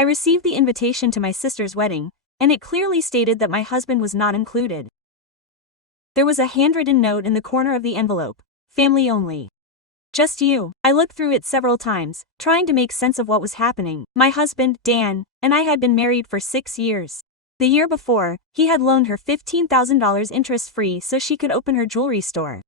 I received the invitation to my sister's wedding, and it clearly stated that my husband was not included. There was a handwritten note in the corner of the envelope, family only. Just you. I looked through it several times, trying to make sense of what was happening. My husband, Dan, and I had been married for 6 years. The year before, he had loaned her $15,000 interest-free so she could open her jewelry store.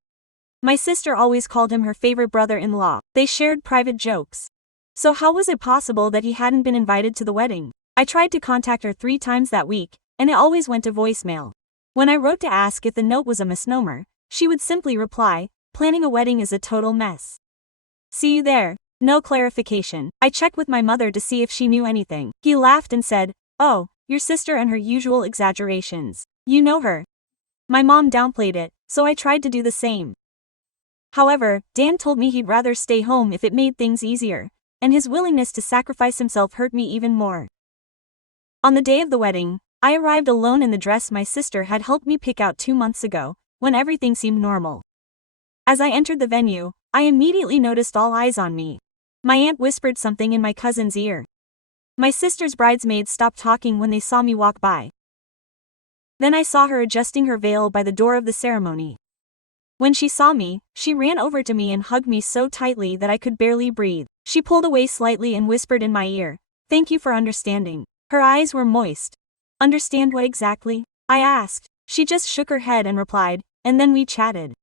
My sister always called him her favorite brother-in-law. They shared private jokes. So how was it possible that he hadn't been invited to the wedding? I tried to contact her 3 times that week, and it always went to voicemail. When I wrote to ask if the note was a misnomer, she would simply reply, "Planning a wedding is a total mess. See you there." No clarification. I checked with my mother to see if she knew anything. He laughed and said, "Oh, your sister and her usual exaggerations. You know her." My mom downplayed it, so I tried to do the same. However, Dan told me he'd rather stay home if it made things easier, and his willingness to sacrifice himself hurt me even more. On the day of the wedding, I arrived alone in the dress my sister had helped me pick out 2 months ago, when everything seemed normal. As I entered the venue, I immediately noticed all eyes on me. My aunt whispered something in my cousin's ear. My sister's bridesmaids stopped talking when they saw me walk by. Then I saw her adjusting her veil by the door of the ceremony. When she saw me, she ran over to me and hugged me so tightly that I could barely breathe. She pulled away slightly and whispered in my ear, "Thank you for understanding." Her eyes were moist. "Understand what exactly?" I asked. She just shook her head and replied, "And then we chatted."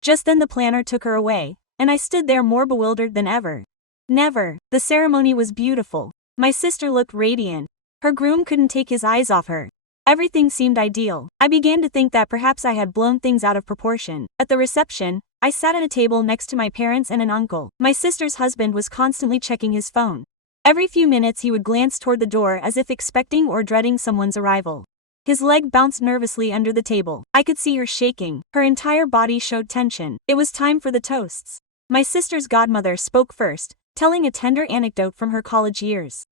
Just then the planner took her away, and I stood there more bewildered than ever. The ceremony was beautiful. My sister looked radiant. Her groom couldn't take his eyes off her. Everything seemed ideal. I began to think that perhaps I had blown things out of proportion. At the reception, I sat at a table next to my parents and an uncle. My sister's husband was constantly checking his phone. Every few minutes he would glance toward the door as if expecting or dreading someone's arrival. His leg bounced nervously under the table. I could see her shaking. Her entire body showed tension. It was time for the toasts. My sister's godmother spoke first, telling a tender anecdote from her college years.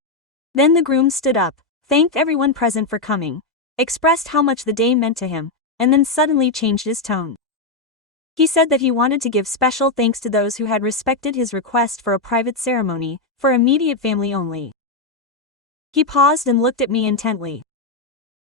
Then the groom stood up, thanked everyone present for coming, expressed how much the day meant to him, and then suddenly changed his tone. He said that he wanted to give special thanks to those who had respected his request for a private ceremony, for immediate family only. He paused and looked at me intently.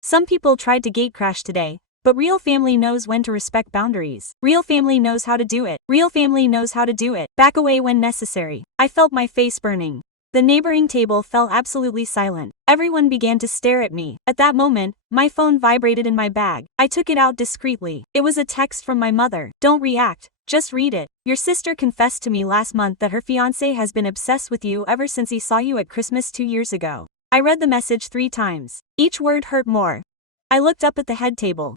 "Some people tried to gatecrash today, but real family knows when to respect boundaries. Real family knows how to do it. Real family knows how to do it. Back away when necessary." I felt my face burning. The neighboring table fell absolutely silent. Everyone began to stare at me. At that moment, my phone vibrated in my bag. I took it out discreetly. It was a text from my mother. "Don't react, just read it. Your sister confessed to me last month that her fiancé has been obsessed with you ever since he saw you at Christmas 2 years ago." I read the message 3 times. Each word hurt more. I looked up at the head table.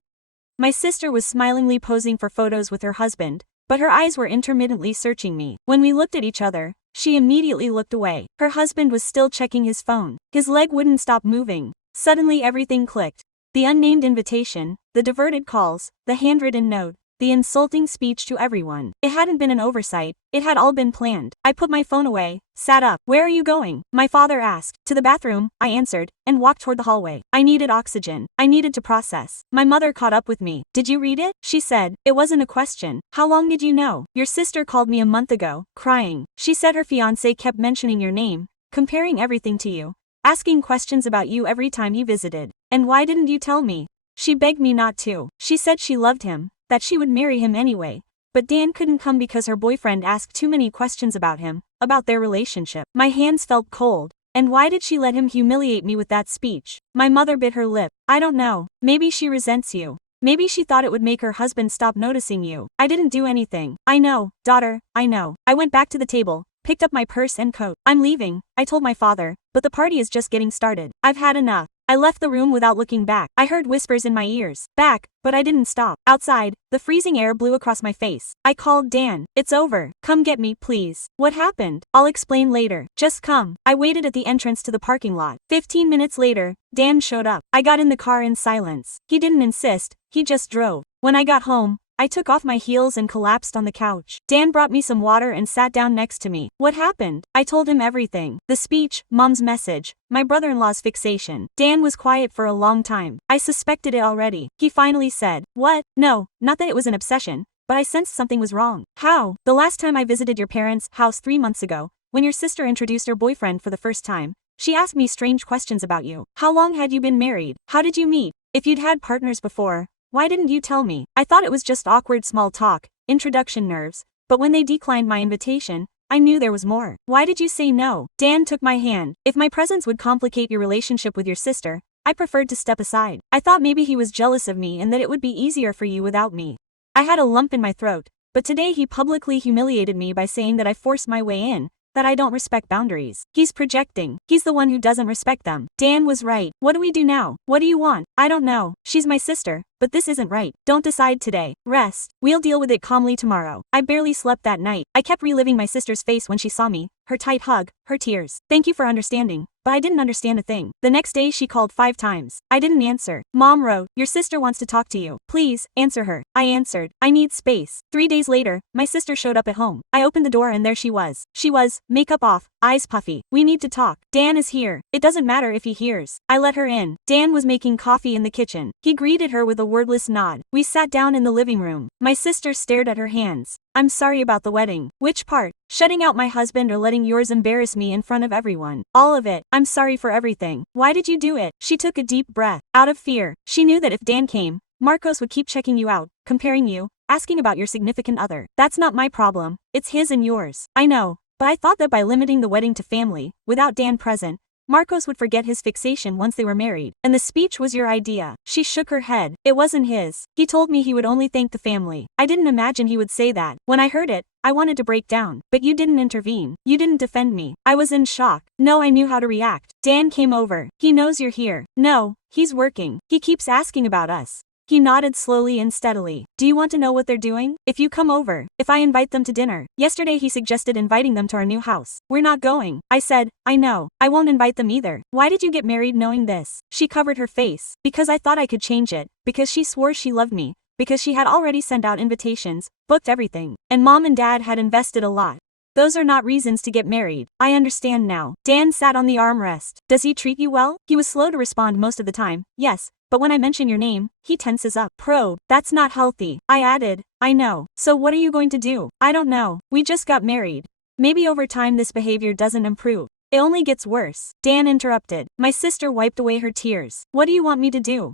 My sister was smilingly posing for photos with her husband, but her eyes were intermittently searching me. When we looked at each other, she immediately looked away. Her husband was still checking his phone. His leg wouldn't stop moving. Suddenly everything clicked. The unnamed invitation, the diverted calls, the handwritten note, the insulting speech to everyone. It hadn't been an oversight, it had all been planned. I put my phone away, sat up. "Where are you going?" my father asked. "To the bathroom," I answered, and walked toward the hallway. I needed oxygen. I needed to process. My mother caught up with me. "Did you read it?" she said. "It wasn't a question. How long did you know? Your sister called me a month ago, crying. She said her fiancé kept mentioning your name, comparing everything to you, asking questions about you every time he visited. And why didn't you tell me? She begged me not to. She said she loved him, that she would marry him anyway, but Dan couldn't come because her boyfriend asked too many questions about him, about their relationship." My hands felt cold. And why did she let him humiliate me with that speech? My mother bit her lip. "I don't know. Maybe she resents you. Maybe she thought it would make her husband stop noticing you. I didn't do anything." "I know, daughter, I know." I went back to the table, picked up my purse and coat. "I'm leaving," I told my father, "but the party is just getting started. I've had enough." I left the room without looking back. I heard whispers in my ears. Back, but I didn't stop. Outside, the freezing air blew across my face. I called Dan. "It's over. Come get me, please." "What happened?" "I'll explain later. Just come." I waited at the entrance to the parking lot. 15 minutes later, Dan showed up. I got in the car in silence. He didn't insist, he just drove. When I got home, I took off my heels and collapsed on the couch. Dan brought me some water and sat down next to me. "What happened?" I told him everything. The speech, Mom's message, my brother-in-law's fixation. Dan was quiet for a long time. I suspected it already. He finally said, "What? No, not that it was an obsession, but I sensed something was wrong." "How?" "The last time I visited your parents' house 3 months ago, when your sister introduced her boyfriend for the first time, She asked me strange questions about you. How long had you been married? How did you meet? If you'd had partners before, why didn't you tell me? I thought it was just awkward small talk, introduction nerves, but when they declined my invitation, I knew there was more. Why did you say no? Dan took my hand. If my presence would complicate your relationship with your sister, I preferred to step aside. I thought maybe he was jealous of me and that it would be easier for you without me. I had a lump in my throat, but today he publicly humiliated me by saying that I forced my way in, that I don't respect boundaries. He's projecting. He's the one who doesn't respect them. Dan was right. What do we do now? What do you want? I don't know. She's my sister, but this isn't right. Don't decide today. Rest. We'll deal with it calmly tomorrow. I barely slept that night. I kept reliving my sister's face when she saw me, her tight hug, her tears. Thank you for understanding, but I didn't understand a thing. The next day she called 5 times. I didn't answer. Mom wrote, your sister wants to talk to you. Please, answer her. I answered. I need space. 3 days later, my sister showed up at home. I opened the door and there she was. She was, makeup off, eyes puffy. We need to talk. Dan is here. It doesn't matter if he hears. I let her in. Dan was making coffee in the kitchen. He greeted her with a wordless nod. We sat down in the living room. My sister stared at her hands. I'm sorry about the wedding. Which part? Shutting out my husband or letting yours embarrass me in front of everyone? All of it. I'm sorry for everything. Why did you do it? She took a deep breath. Out of fear. She knew that if Dan came, Marcos would keep checking you out, comparing you, asking about your significant other. That's not my problem. It's his and yours. I know, but I thought that by limiting the wedding to family, without Dan present, Marcos would forget his fixation once they were married. And the speech was your idea. She shook her head. It wasn't his. He told me he would only thank the family. I didn't imagine he would say that. When I heard it, I wanted to break down. But you didn't intervene. You didn't defend me. I was in shock. No, I knew how to react. Dan came over. He knows you're here. No, he's working. He keeps asking about us. He nodded slowly and steadily. Do you want to know what they're doing? If you come over, if I invite them to dinner. Yesterday he suggested inviting them to our new house. We're not going. I said, I know. I won't invite them either. Why did you get married knowing this? She covered her face. Because I thought I could change it. Because she swore she loved me. Because she had already sent out invitations, booked everything. And Mom and Dad had invested a lot. Those are not reasons to get married. I understand now. Dan sat on the armrest. Does he treat you well? He was slow to respond most of the time. Yes. But when I mention your name, he tenses up. Probe. That's not healthy. I added. I know. So what are you going to do? I don't know. We just got married. Maybe over time this behavior doesn't improve. It only gets worse. Dan interrupted. My sister wiped away her tears. What do you want me to do?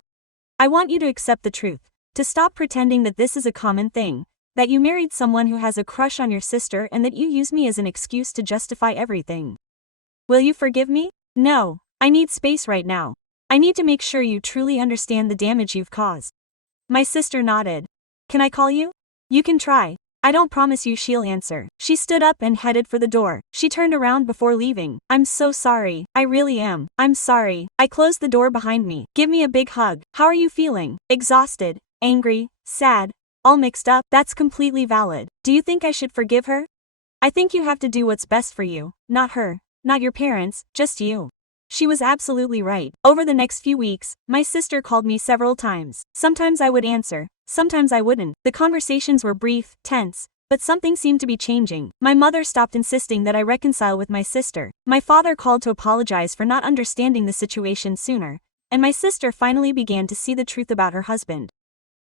I want you to accept the truth. To stop pretending that this is a common thing. That you married someone who has a crush on your sister and that you use me as an excuse to justify everything. Will you forgive me? No. I need space right now. I need to make sure you truly understand the damage you've caused. My sister nodded. Can I call you? You can try. I don't promise you she'll answer. She stood up and headed for the door. She turned around before leaving. I'm so sorry. I really am. I'm sorry. I closed the door behind me. Give me a big hug. How are you feeling? Exhausted, angry, sad, all mixed up? That's completely valid. Do you think I should forgive her? I think you have to do what's best for you, not her, not your parents, just you. She was absolutely right. Over the next few weeks, my sister called me several times. Sometimes I would answer, sometimes I wouldn't. The conversations were brief, tense, but something seemed to be changing. My mother stopped insisting that I reconcile with my sister. My father called to apologize for not understanding the situation sooner, and my sister finally began to see the truth about her husband.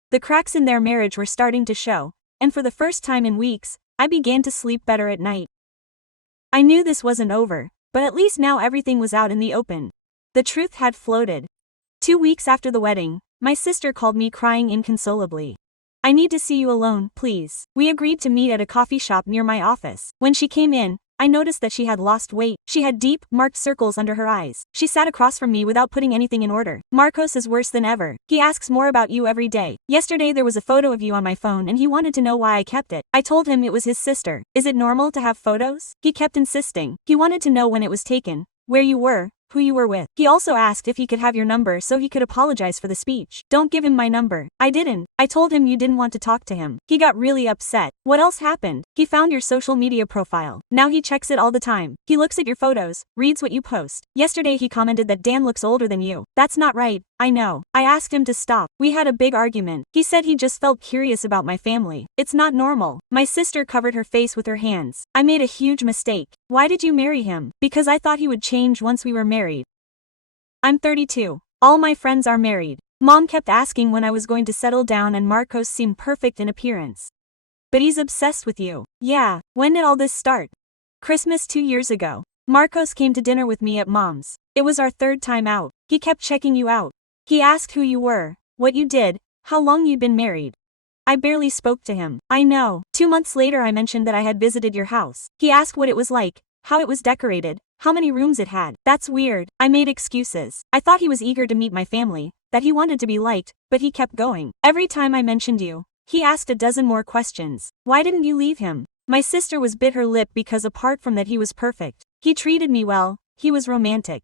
The cracks in their marriage were starting to show, and for the first time in weeks, I began to sleep better at night. I knew this wasn't over. But at least now everything was out in the open. The truth had floated. 2 weeks after the wedding, my sister called me crying inconsolably. I need to see you alone, please. We agreed to meet at a coffee shop near my office. When she came in, I noticed that she had lost weight. She had deep, marked circles under her eyes. She sat across from me without putting anything in order. Marcos is worse than ever. He asks more about you every day. Yesterday there was a photo of you on my phone and he wanted to know why I kept it. I told him it was his sister. Is it normal to have photos? He kept insisting. He wanted to know when it was taken, where you were, who you were with. He also asked if he could have your number so he could apologize for the speech. Don't give him my number. I didn't. I told him you didn't want to talk to him. He got really upset. What else happened? He found your social media profile. Now he checks it all the time. He looks at your photos, reads what you post. Yesterday he commented that Dan looks older than you. That's not right. I know. I asked him to stop. We had a big argument. He said he just felt curious about my family. It's not normal. My sister covered her face with her hands. I made a huge mistake. Why did you marry him? Because I thought he would change once we were married. I'm 32. All my friends are married. Mom kept asking when I was going to settle down and Marcos seemed perfect in appearance. But he's obsessed with you. Yeah, when did all this start? Christmas 2 years ago. Marcos came to dinner with me at Mom's. It was our third time out. He kept checking you out. He asked who you were, what you did, how long you'd been married. I barely spoke to him. I know. 2 months later I mentioned that I had visited your house. He asked what it was like, how it was decorated, how many rooms it had. That's weird. I made excuses. I thought he was eager to meet my family, that he wanted to be liked, but he kept going. Every time I mentioned you, he asked a dozen more questions. Why didn't you leave him? My sister was bit her lip because apart from that he was perfect. He treated me well, he was romantic.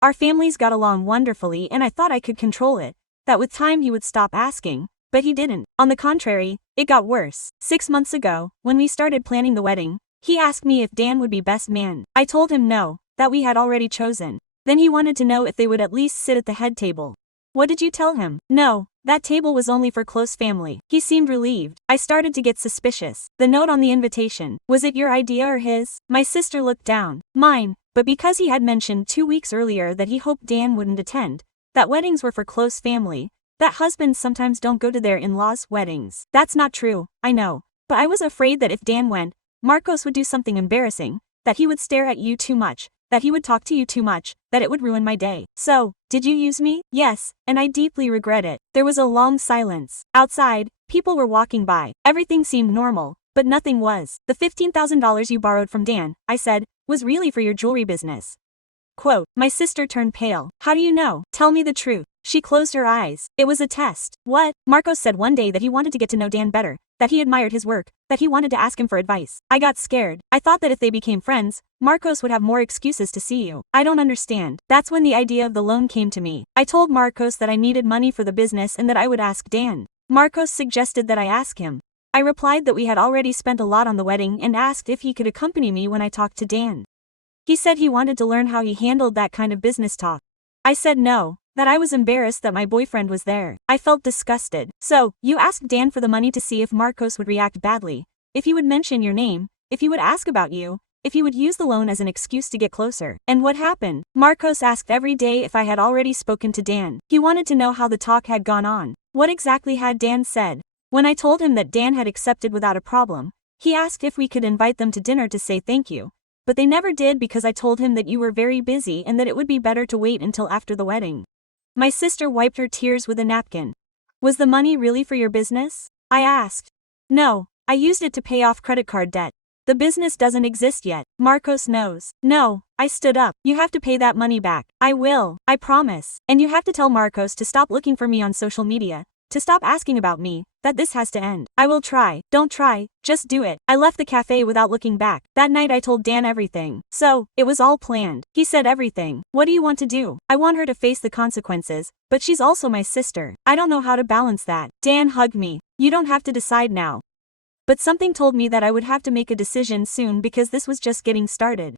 Our families got along wonderfully and I thought I could control it, that with time he would stop asking. But he didn't. On the contrary, it got worse. 6 months ago, when we started planning the wedding, he asked me if Dan would be best man. I told him no, that we had already chosen. Then he wanted to know if they would at least sit at the head table. What did you tell him? No, that table was only for close family. He seemed relieved. I started to get suspicious. The note on the invitation, was it your idea or his? My sister looked down. Mine, but because he had mentioned 2 weeks earlier that he hoped Dan wouldn't attend, that weddings were for close family, that husbands sometimes don't go to their in-laws' weddings. That's not true, I know. But I was afraid that if Dan went, Marcos would do something embarrassing, that he would stare at you too much, that he would talk to you too much, that it would ruin my day. So, did you use me? Yes, and I deeply regret it. There was a long silence. Outside, people were walking by. Everything seemed normal, but nothing was. The $15,000 you borrowed from Dan, I said, was really for your jewelry business. Quote, my sister turned pale. How do you know? Tell me the truth. She closed her eyes. It was a test. What? Marcos said one day that he wanted to get to know Dan better, that he admired his work, that he wanted to ask him for advice. I got scared. I thought that if they became friends, Marcos would have more excuses to see you. I don't understand. That's when the idea of the loan came to me. I told Marcos that I needed money for the business and that I would ask Dan. Marcos suggested that I ask him. I replied that we had already spent a lot on the wedding and asked if he could accompany me when I talked to Dan. He said he wanted to learn how he handled that kind of business talk. I said no, that I was embarrassed that my boyfriend was there. I felt disgusted. So, you asked Dan for the money to see if Marcos would react badly, if he would mention your name, if he would ask about you, if he would use the loan as an excuse to get closer. And what happened? Marcos asked every day if I had already spoken to Dan. He wanted to know how the talk had gone on. What exactly had Dan said? When I told him that Dan had accepted without a problem, he asked if we could invite them to dinner to say thank you. But they never did because I told him that you were very busy and that it would be better to wait until after the wedding. My sister wiped her tears with a napkin. Was the money really for your business? I asked. No, I used it to pay off credit card debt. The business doesn't exist yet. Marcos knows. No, I stood up. You have to pay that money back. I will. I promise. And you have to tell Marcos to stop looking for me on social media, to stop asking about me, that this has to end. I will try. Don't try, just do it. I left the cafe without looking back. That night I told Dan everything. So, it was all planned. He said everything. What do you want to do? I want her to face the consequences, but she's also my sister. I don't know how to balance that. Dan hugged me. You don't have to decide now. But something told me that I would have to make a decision soon because this was just getting started.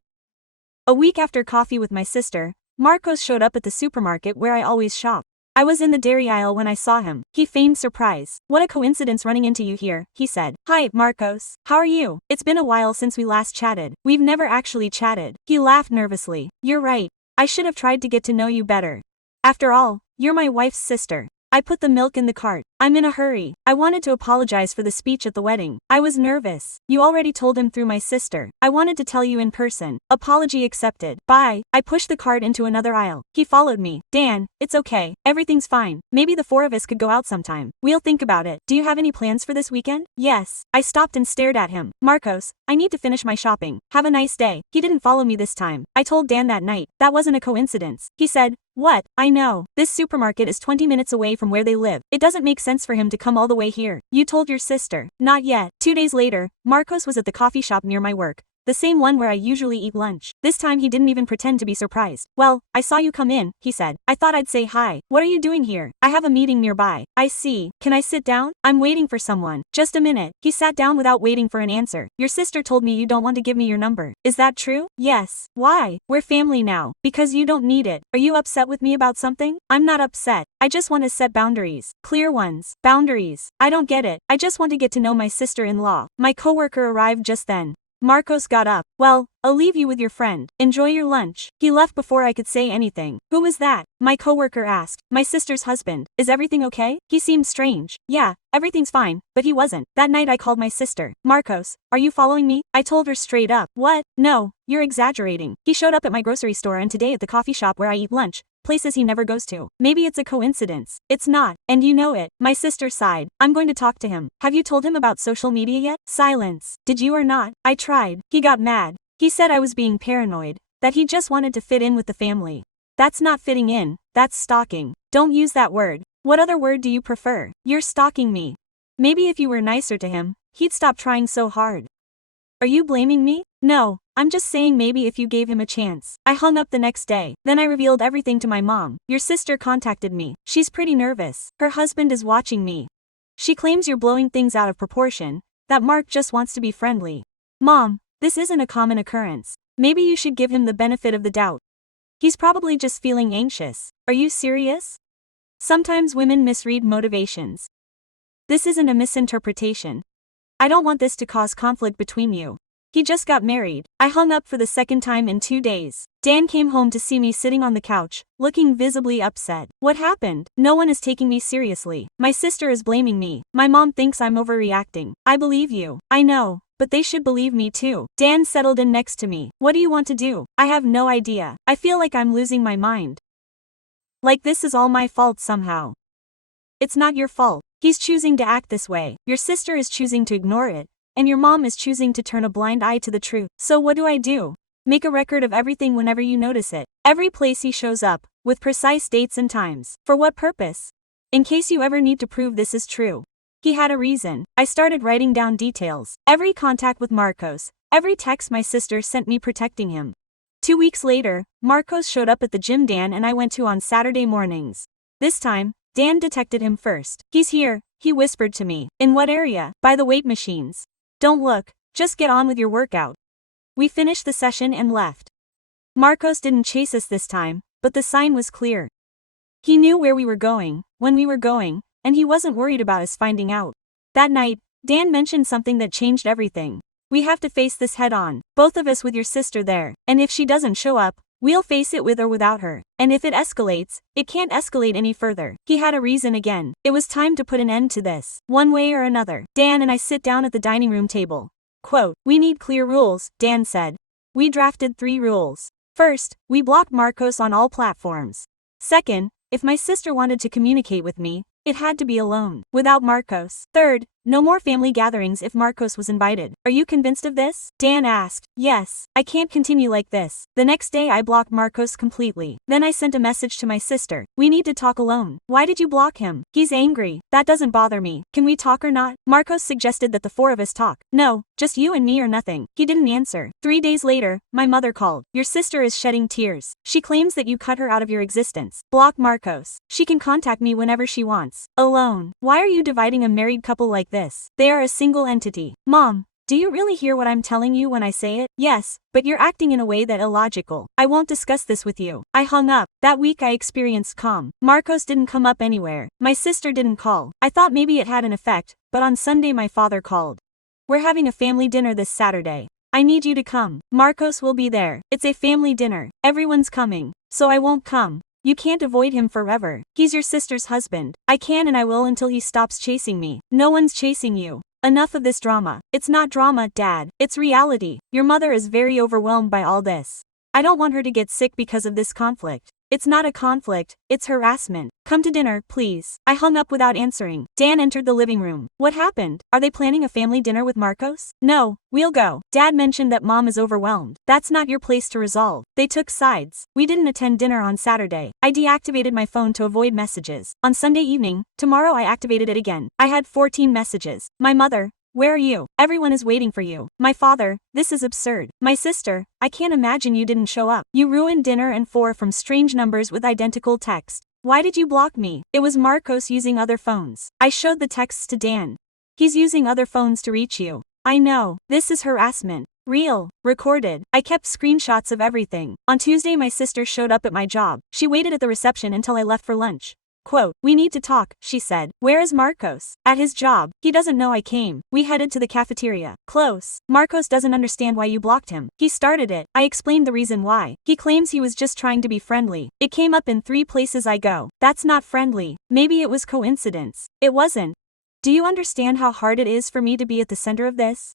A week after coffee with my sister, Marcos showed up at the supermarket where I always shop. I was in the dairy aisle when I saw him. He feigned surprise. What a coincidence running into you here, he said. Hi, Marcos. How are you? It's been a while since we last chatted. We've never actually chatted. He laughed nervously. You're right. I should have tried to get to know you better. After all, you're my wife's sister. I put the milk in the cart. I'm in a hurry. I wanted to apologize for the speech at the wedding. I was nervous. You already told him through my sister. I wanted to tell you in person. Apology accepted. Bye. I pushed the cart into another aisle. He followed me. Dan, it's okay. Everything's fine. Maybe the 4 of us could go out sometime. We'll think about it. Do you have any plans for this weekend? Yes. I stopped and stared at him. Marcos, I need to finish my shopping. Have a nice day. He didn't follow me this time. I told Dan that night. That wasn't a coincidence. He said, what? I know. This supermarket is 20 minutes away from where they live. It doesn't make sense for him to come all the way here. You told your sister. Not yet. 2 days later, Marcos was at the coffee shop near my work. The same one where I usually eat lunch. This time he didn't even pretend to be surprised. Well, I saw you come in, he said. I thought I'd say hi. What are you doing here? I have a meeting nearby. I see. Can I sit down? I'm waiting for someone. Just a minute. He sat down without waiting for an answer. Your sister told me you don't want to give me your number. Is that true? Yes. Why? We're family now. Because you don't need it. Are you upset with me about something? I'm not upset. I just want to set boundaries. Clear ones. Boundaries. I don't get it. I just want to get to know my sister-in-law. My coworker arrived just then. Marcos got up. Well, I'll leave you with your friend. Enjoy your lunch. He left before I could say anything. Who was that? My coworker asked. My sister's husband. Is everything okay? He seemed strange. Yeah, everything's fine, but he wasn't. That night I called my sister. Marcos, are you following me? I told her straight up. What? No, you're exaggerating. He showed up at my grocery store and today at the coffee shop where I eat lunch. Places he never goes to. Maybe it's a coincidence. It's not, and you know it. My sister sighed. I'm going to talk to him. Have you told him about social media yet? Silence. Did you or not? I tried. He got mad. He said I was being paranoid, that he just wanted to fit in with the family. That's not fitting in, that's stalking. Don't use that word. What other word do you prefer? You're stalking me. Maybe if you were nicer to him, he'd stop trying so hard. Are you blaming me? No, I'm just saying maybe if you gave him a chance. I hung up the next day. Then I revealed everything to my mom. Your sister contacted me. She's pretty nervous. Her husband is watching me. She claims you're blowing things out of proportion, that Mark just wants to be friendly. Mom, this isn't a common occurrence. Maybe you should give him the benefit of the doubt. He's probably just feeling anxious. Are you serious? Sometimes women misread motivations. This isn't a misinterpretation. I don't want this to cause conflict between you. He just got married. I hung up for the second time in 2 days. Dan came home to see me sitting on the couch, looking visibly upset. What happened? No one is taking me seriously. My sister is blaming me. My mom thinks I'm overreacting. I believe you. I know, but they should believe me too. Dan settled in next to me. What do you want to do? I have no idea. I feel like I'm losing my mind. Like this is all my fault somehow. It's not your fault. He's choosing to act this way. Your sister is choosing to ignore it. And your mom is choosing to turn a blind eye to the truth. So what do I do? Make a record of everything whenever you notice it. Every place he shows up, with precise dates and times. For what purpose? In case you ever need to prove this is true. He had a reason. I started writing down details. Every contact with Marcos, every text my sister sent me protecting him. 2 weeks later, Marcos showed up at the gym Dan and I went to on Saturday mornings. This time, Dan detected him first. He's here, he whispered to me. In what area? By the weight machines. Don't look, just get on with your workout. We finished the session and left. Marcos didn't chase us this time, but the sign was clear. He knew where we were going, when we were going, and he wasn't worried about us finding out. That night, Dan mentioned something that changed everything. We have to face this head on, both of us with your sister there, and if she doesn't show up, we'll face it with or without her. And if it escalates, it can't escalate any further. He had a reason again. It was time to put an end to this, one way or another. Dan and I sit down at the dining room table. Quote, we need clear rules, Dan said. We drafted 3 rules. First, we blocked Marcos on all platforms. Second, if my sister wanted to communicate with me, it had to be alone, without Marcos. Third, no more family gatherings if Marcos was invited. Are you convinced of this? Dan asked. Yes, I can't continue like this. The next day I blocked Marcos completely. Then I sent a message to my sister. We need to talk alone. Why did you block him? He's angry. That doesn't bother me. Can we talk or not? Marcos suggested that the 4 of us talk. No, just you and me or nothing. He didn't answer. 3 days later, my mother called. Your sister is shedding tears. She claims that you cut her out of your existence. Block Marcos. She can contact me whenever she wants. Alone. Why are you dividing a married couple like this? They are a single entity. Mom, do you really hear what I'm telling you when I say it? Yes, but you're acting in a way that's illogical. I won't discuss this with you. I hung up. That week I experienced calm. Marcos didn't come up anywhere. My sister didn't call. I thought maybe it had an effect, but on Sunday my father called. We're having a family dinner this Saturday. I need you to come. Marcos will be there. It's a family dinner. Everyone's coming. So I won't come. You can't avoid him forever. He's your sister's husband. I can and I will until he stops chasing me. No one's chasing you. Enough of this drama. It's not drama, Dad. It's reality. Your mother is very overwhelmed by all this. I don't want her to get sick because of this conflict. It's not a conflict, it's harassment. Come to dinner, please. I hung up without answering. Dan entered the living room. What happened? Are they planning a family dinner with Marcos? No, we'll go. Dad mentioned that Mom is overwhelmed. That's not your place to resolve. They took sides. We didn't attend dinner on Saturday. I deactivated my phone to avoid messages. On Sunday evening, tomorrow I activated it again. I had 14 messages. My mother, where are you? Everyone is waiting for you. My father, this is absurd. My sister, I can't imagine you didn't show up. You ruined dinner and 4 from strange numbers with identical text. Why did you block me? It was Marcos using other phones. I showed the texts to Dan. He's using other phones to reach you. I know. This is harassment. Real. Recorded. I kept screenshots of everything. On Tuesday my sister showed up at my job. She waited at the reception until I left for lunch. Quote, "We need to talk," she said. "Where is Marcos?" "At his job. He doesn't know I came." We headed to the cafeteria. Close. "Marcos doesn't understand why you blocked him. He started it." I explained the reason why. "He claims he was just trying to be friendly. It came up in 3 places I go. That's not friendly. Maybe it was coincidence." "It wasn't. Do you understand how hard it is for me to be at the center of this?"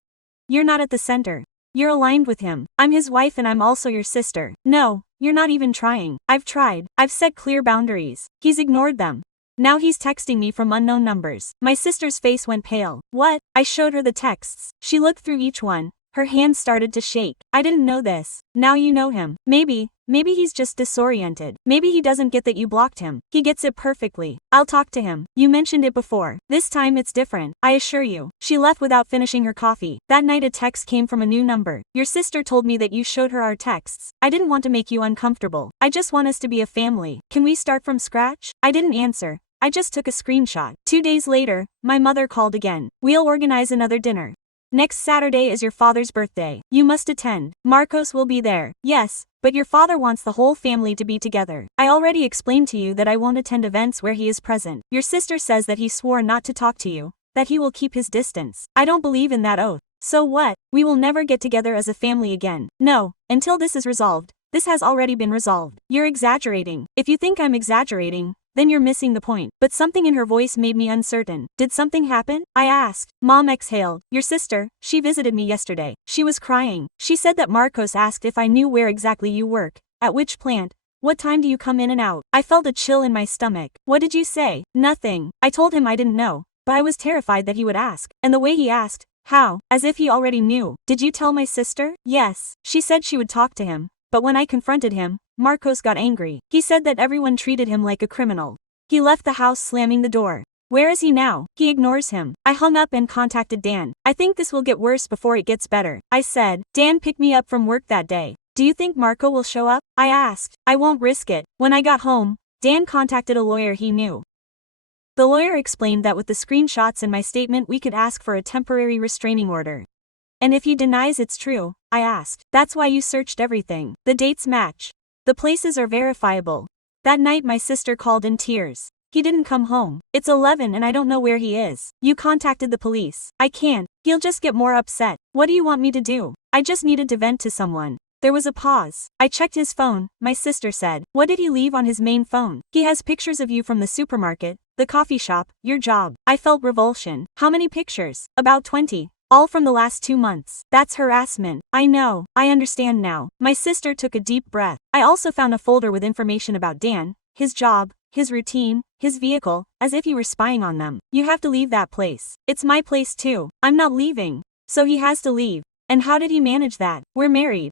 "You're not at the center. You're aligned with him. I'm his wife and I'm also your sister." "No, you're not even trying." "I've tried. I've set clear boundaries. He's ignored them. Now he's texting me from unknown numbers." My sister's face went pale. "What?" I showed her the texts. She looked through each one. Her hands started to shake. "I didn't know this. Now you know him. Maybe he's just disoriented. Maybe he doesn't get that you blocked him. He gets it perfectly. I'll talk to him. You mentioned it before. This time it's different, I assure you." She left without finishing her coffee. That night a text came from a new number. "Your sister told me that you showed her our texts. I didn't want to make you uncomfortable. I just want us to be a family. Can we start from scratch?" I didn't answer. I just took a screenshot. 2 days later, my mother called again. "We'll organize another dinner. Next Saturday is your father's birthday. You must attend. Marcos will be there." "Yes, but your father wants the whole family to be together. I already explained to you that I won't attend events where he is present. Your sister says that he swore not to talk to you, that he will keep his distance. I don't believe in that oath. So what? We will never get together as a family again. No, until this is resolved." "This has already been resolved. You're exaggerating." "If you think I'm exaggerating, then you're missing the point." But something in her voice made me uncertain. "Did something happen?" I asked. Mom exhaled. "Your sister, she visited me yesterday. She was crying. She said that Marcos asked if I knew where exactly you work, at which plant, what time do you come in and out." I felt a chill in my stomach. "What did you say?" "Nothing. I told him I didn't know, but I was terrified that he would ask. And the way he asked, how, as if he already knew." "Did you tell my sister?" "Yes. She said she would talk to him. But when I confronted him, Marcos got angry. He said that everyone treated him like a criminal. He left the house slamming the door. Where is he now?" "He ignores him." I hung up and contacted Dan. "I think this will get worse before it gets better," I said. Dan picked me up from work that day. "Do you think Marco will show up?" I asked. "I won't risk it." When I got home, Dan contacted a lawyer he knew. The lawyer explained that with the screenshots and my statement we could ask for a temporary restraining order. "And if he denies it's true?" I asked. "That's why you searched everything. The dates match. The places are verifiable." That night my sister called in tears. "He didn't come home. It's 11 and I don't know where he is." "You contacted the police." "I can't. He'll just get more upset." "What do you want me to do?" "I just needed to vent to someone." There was a pause. "I checked his phone," my sister said. "What did he leave on his main phone?" "He has pictures of you from the supermarket, the coffee shop, your job." I felt revulsion. "How many pictures?" "About 20. All from the last 2 months. That's harassment." "I know. I understand now." My sister took a deep breath. "I also found a folder with information about Dan, his job, his routine, his vehicle, as if you were spying on them." "You have to leave that place." "It's my place too." "I'm not leaving." "So he has to leave." "And how did he manage that? We're married.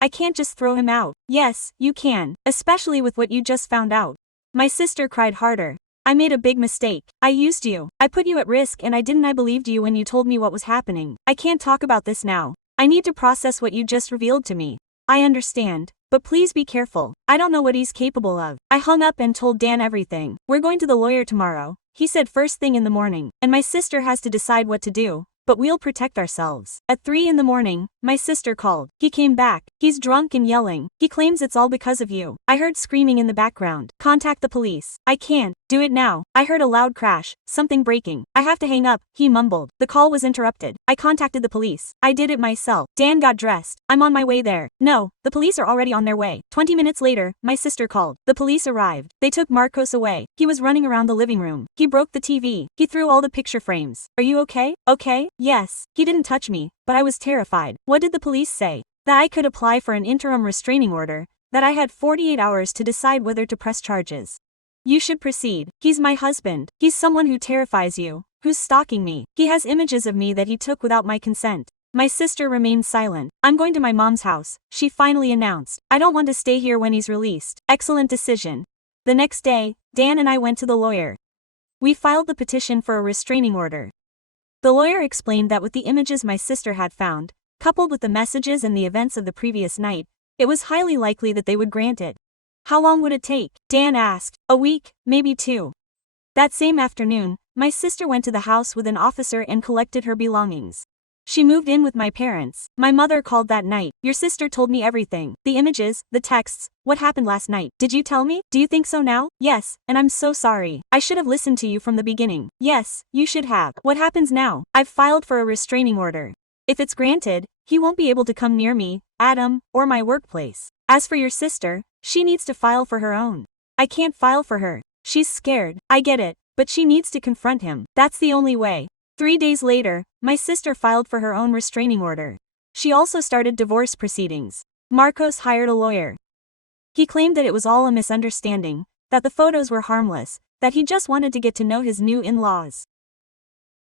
I can't just throw him out." "Yes, you can, especially with what you just found out." My sister cried harder. "I made a big mistake. I used you. I put you at risk and I believed you when you told me what was happening. I can't talk about this now. I need to process what you just revealed to me." "I understand. But please be careful. I don't know what he's capable of." I hung up and told Dan everything. "We're going to the lawyer tomorrow," he said first thing in the morning. "And my sister has to decide what to do. But we'll protect ourselves." At 3 in the morning, my sister called. "He came back. He's drunk and yelling. He claims it's all because of you." I heard screaming in the background. "Contact the police." "I can't. Do it now." I heard a loud crash, something breaking. "I have to hang up," he mumbled. The call was interrupted. I contacted the police. "I did it myself." Dan got dressed. "I'm on my way there." "No, the police are already on their way." 20 minutes later, my sister called. The police arrived. They took Marcos away. He was running around the living room. He broke the TV. He threw all the picture frames. "Are you okay?" "Okay, yes." "He didn't touch me, but I was terrified." "What did the police say?" "That I could apply for an interim restraining order, that I had 48 hours to decide whether to press charges." "You should proceed. He's my husband. He's someone who terrifies you, who's stalking me. He has images of me that he took without my consent." My sister remained silent. "I'm going to my mom's house," she finally announced. "I don't want to stay here when he's released." Excellent decision. The next day, Dan and I went to the lawyer. We filed the petition for a restraining order. The lawyer explained that with the images my sister had found, coupled with the messages and the events of the previous night, it was highly likely that they would grant it. "How long would it take?" Dan asked. "A week, maybe 2. That same afternoon, my sister went to the house with an officer and collected her belongings. She moved in with my parents. My mother called that night. Your sister told me everything. The images, the texts, what happened last night. Did you tell me? Do you think so now? Yes, and I'm so sorry. I should have listened to you from the beginning. Yes, you should have. What happens now? I've filed for a restraining order. If it's granted, he won't be able to come near me, Adam, or my workplace. As for your sister, she needs to file for her own. I can't file for her. She's scared. I get it, but she needs to confront him. That's the only way. 3 days later, my sister filed for her own restraining order. She also started divorce proceedings. Marcos hired a lawyer. He claimed that it was all a misunderstanding, that the photos were harmless, that he just wanted to get to know his new in-laws.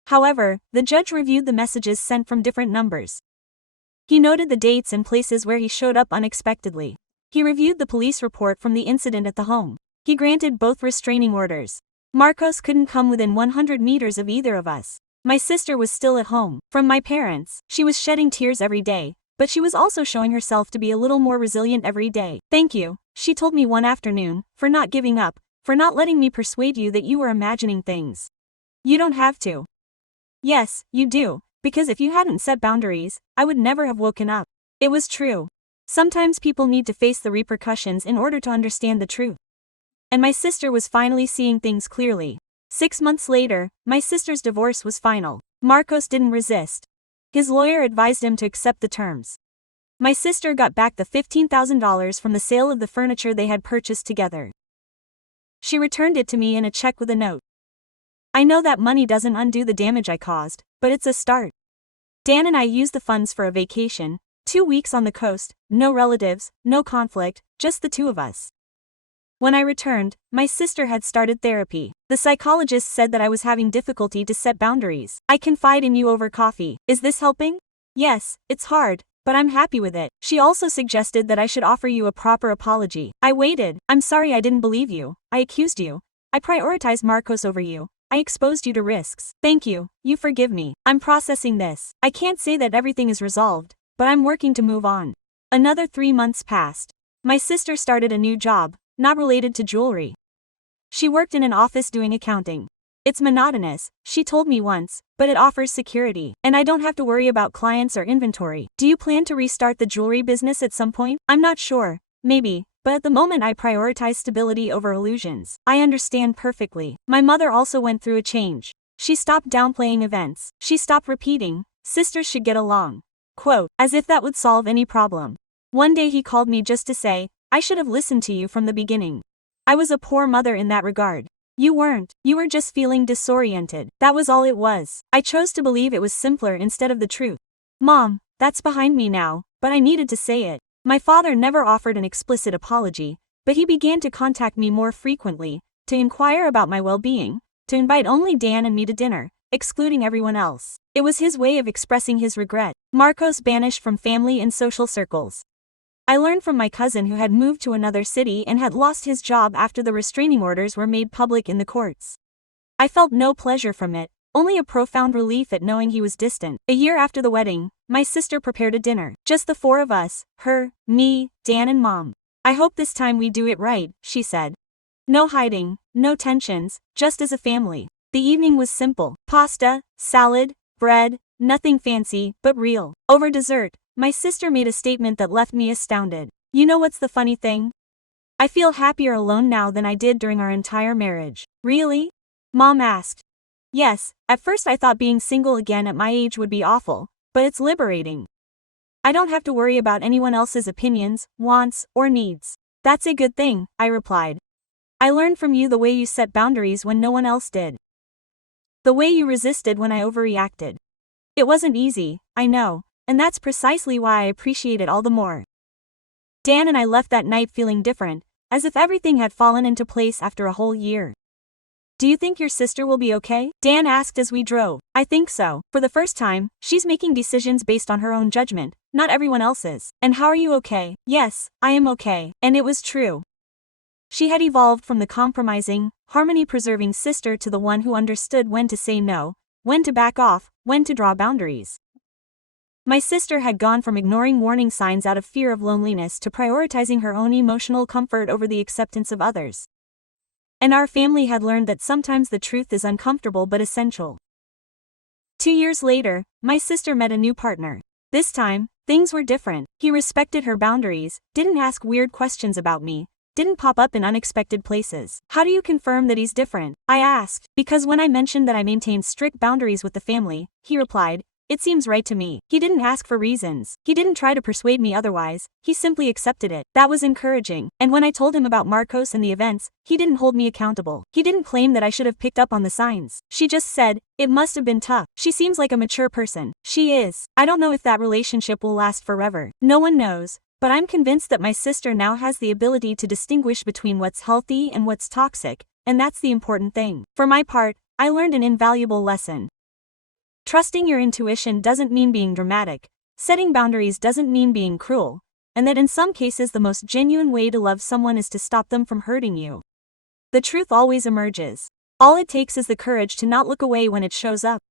However, the judge reviewed the messages sent from different numbers. He noted the dates and places where he showed up unexpectedly. He reviewed the police report from the incident at the home. He granted both restraining orders. Marcos couldn't come within 100 meters of either of us. My sister was still at home. From my parents, she was shedding tears every day, but she was also showing herself to be a little more resilient every day. Thank you, she told me one afternoon, for not giving up, for not letting me persuade you that you were imagining things. You don't have to. Yes, you do, because if you hadn't set boundaries, I would never have woken up. It was true. Sometimes people need to face the repercussions in order to understand the truth. And my sister was finally seeing things clearly. 6 months later, my sister's divorce was final. Marcos didn't resist. His lawyer advised him to accept the terms. My sister got back the $15,000 from the sale of the furniture they had purchased together. She returned it to me in a check with a note. I know that money doesn't undo the damage I caused, but it's a start. Dan and I used the funds for a vacation, 2 weeks on the coast, no relatives, no conflict, just the two of us. When I returned, my sister had started therapy. The psychologist said that I was having difficulty to set boundaries. I confide in you over coffee. Is this helping? Yes, it's hard, but I'm happy with it. She also suggested that I should offer you a proper apology. I waited. I'm sorry I didn't believe you. I accused you. I prioritized Marcos over you. I exposed you to risks. Thank you. You forgive me. I'm processing this. I can't say that everything is resolved, but I'm working to move on. Another 3 months passed. My sister started a new job, not related to jewelry. She worked in an office doing accounting. It's monotonous, she told me once, but it offers security, and I don't have to worry about clients or inventory. Do you plan to restart the jewelry business at some point? I'm not sure, maybe, but at the moment I prioritize stability over illusions. I understand perfectly. My mother also went through a change. She stopped downplaying events. She stopped repeating, sisters should get along. Quote, as if that would solve any problem. One day he called me just to say, I should have listened to you from the beginning. I was a poor mother in that regard. You weren't. You were just feeling disoriented. That was all it was. I chose to believe it was simpler instead of the truth. Mom, that's behind me now, but I needed to say it. My father never offered an explicit apology, but he began to contact me more frequently, to inquire about my well-being, to invite only Dan and me to dinner, excluding everyone else. It was his way of expressing his regret. Marcos banished from family and social circles. I learned from my cousin who had moved to another city and had lost his job after the restraining orders were made public in the courts. I felt no pleasure from it, only a profound relief at knowing he was distant. A year after the wedding, my sister prepared a dinner. Just the 4 of us, her, me, Dan and Mom. I hope this time we do it right, she said. No hiding, no tensions, just as a family. The evening was simple. Pasta, salad, bread, nothing fancy, but real. Over dessert, my sister made a statement that left me astounded. You know what's the funny thing? I feel happier alone now than I did during our entire marriage. Really? Mom asked. Yes, at first I thought being single again at my age would be awful, but it's liberating. I don't have to worry about anyone else's opinions, wants, or needs. That's a good thing, I replied. I learned from you the way you set boundaries when no one else did. The way you resisted when I overreacted. It wasn't easy, I know. And that's precisely why I appreciate it all the more. Dan and I left that night feeling different, as if everything had fallen into place after a whole year. Do you think your sister will be okay? Dan asked as we drove. I think so. For the first time, she's making decisions based on her own judgment, not everyone else's. And how are you okay? Yes, I am okay. And it was true. She had evolved from the compromising, harmony-preserving sister to the one who understood when to say no, when to back off, when to draw boundaries. My sister had gone from ignoring warning signs out of fear of loneliness to prioritizing her own emotional comfort over the acceptance of others. And our family had learned that sometimes the truth is uncomfortable but essential. 2 years later, my sister met a new partner. This time, things were different. He respected her boundaries, didn't ask weird questions about me, didn't pop up in unexpected places. How do you confirm that he's different? I asked, because when I mentioned that I maintained strict boundaries with the family, he replied, "It seems right to me." He didn't ask for reasons. He didn't try to persuade me otherwise, he simply accepted it. That was encouraging. And when I told him about Marcos and the events, he didn't hold me accountable. He didn't claim that I should have picked up on the signs. She just said, "It must have been tough." She seems like a mature person. She is. I don't know if that relationship will last forever. No one knows. But I'm convinced that my sister now has the ability to distinguish between what's healthy and what's toxic, and that's the important thing. For my part, I learned an invaluable lesson. Trusting your intuition doesn't mean being dramatic, setting boundaries doesn't mean being cruel, and that in some cases the most genuine way to love someone is to stop them from hurting you. The truth always emerges. All it takes is the courage to not look away when it shows up.